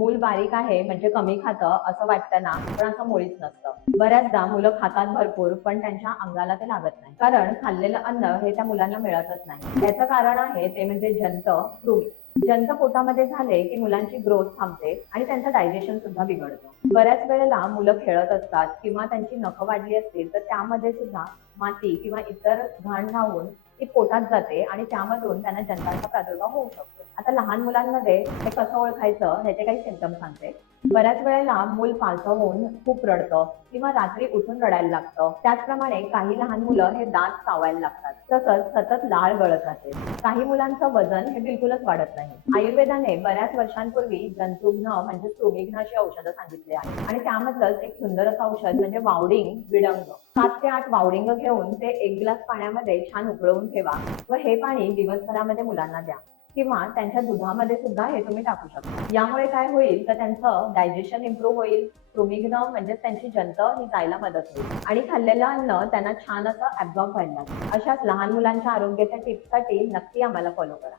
मूल बारीक आहे म्हणजे कमी खातं असं वाटतं ना, पण असं मुळीच नसतं. बऱ्याचदा मुलं खातात भरपूर पण त्यांच्या अंगाला ते लागत नाही, कारण खाल्लेलं अन्न हे त्या मुलांना मिळतच नाही. याचं कारण आहे ते म्हणजे जंत, कृमी. जंत पोटामध्ये झाले की मुलांची ग्रोथ थांबते आणि त्यांचं डायजेशन सुद्धा बिघडतं. बऱ्याच वेळेला मुलं खेळत असतात किंवा त्यांची नखं वाढली असतील तर त्यामध्ये सुद्धा माती किंवा इतर घाण राहून ती पोटात जाते आणि त्यामधून त्यांना जंतांचा प्रादुर्भाव होऊ शकतो. आता लहान मुलांमध्ये हे कसं ओळखायचं ह्याचे काही सिम्पटम्स सांगते. बऱ्याच वेळेला मूल पालथं होऊन खूप रडतं किंवा रात्री उठून रडायला लागतं. त्याचप्रमाणे काही लहान मुलं हे दात चावायला लागतात. तसंच सतत लाळ गळत राहते. काही मुलांचं वजन हे बिलकुलच वाढत नाही. आयुर्वेदाने बऱ्याच वर्षांपूर्वी जंतुघ्न म्हणजे कृमिघ्न अशी औषधं सांगितली आहेत आणि त्यामधलंच एक सुंदर असं औषध म्हणजे वावडिंग विडंग. 7 ते 8 वावडिंग घेऊन ते 1 ग्लास पाण्यामध्ये छान उकळवून ठेवा व हे पाणी दिवसभरामध्ये मुलांना द्या किंवा त्यांच्या दुधामध्ये सुद्धा हे तुम्ही टाकू शकता. यामुळे काय होईल तर त्यांचं डायजेशन इम्प्रूव्ह होईल, कृमिघ्न म्हणजे त्यांची जंत ही जायला मदत होईल आणि खाल्लेलं अन्न त्यांना छान असं ऍब्झॉर्ब व्हायला लागेल. अशाच लहान मुलांच्या आरोग्याच्या टिप्ससाठी नक्की आम्हाला फॉलो करा.